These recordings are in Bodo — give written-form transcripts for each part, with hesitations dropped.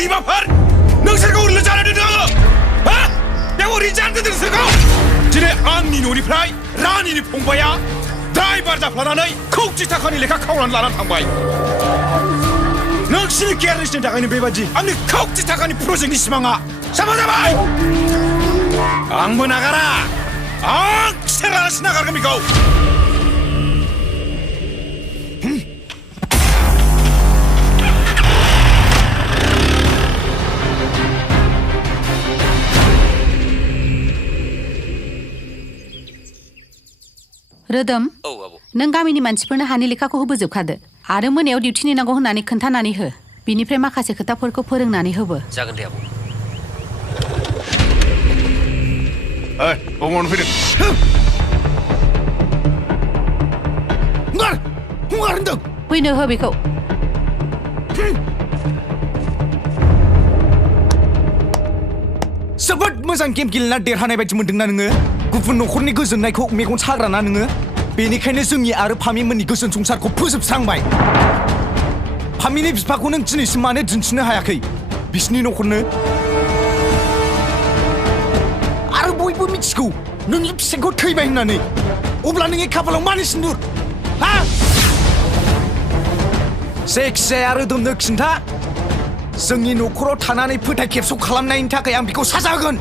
सैमाफोर नोंसोरखौ ओरैनो जानो दोनदों आङो हा बे ओरैनो जानो दोनदों नोंसोरखौ दिनै आंनि न'निफ्राय रानिनि फंबाया ड्राइभार जाफ्लानानै कौटि थाखानि लेखा खावनानै लानानै थांबाय नोंसिनि केयारलेसनि थाखायनो बेबादि आंनि कौटि थाखानि प्रजेक्टनि सिमाङा साफा जाबाय आंबो नागारा आं खिथेर लानासो नागारगोन बेखौ रोदोम नों गामिनि मानसिफोरनो हानि लेखाखौ होबोजोबखादो आरो मोनायाव डिउटि नेनांगौ होननानै खोन्थानानै हो बिनिफ्राय माखासे खोथाफोरखौ फोरोंनानै होबो जागोन दे आबौ ओइ अबावनो फैदों हंगार होनदों फैनो हो बेखौ जोबोद मोजां गेम गेलेना देरहानाय बायदि मोनदोंना नोङो गुबुन नखरनि गोजोननायखौ मेगन साग्राना नोङो बेनिखायनो जोंनि आरो फामिमोननि गोजोन संसारखौ फोजोबस्रांबाय फामिनि बिफाखौ नों दिनैसिम मानो दिन्थिनो हायाखै बिसिनि नखरनो आरो बयबो मिथिगौ नोंनि फिसाइखौ थैबाय होननानै अब्ला नोंनि खाफालाव मानि सिन्दुर हा जायखिजाया रोदोमनो खिन्था जोंनि नखराव थानानै फोथाय खेबस' खालामनायनि थाखाय आं बिखौ साजा होगोन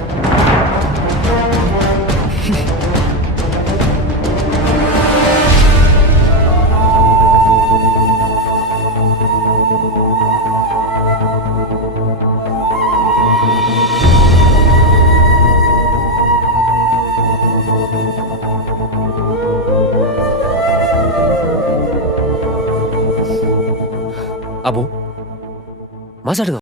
आबौ मा जादों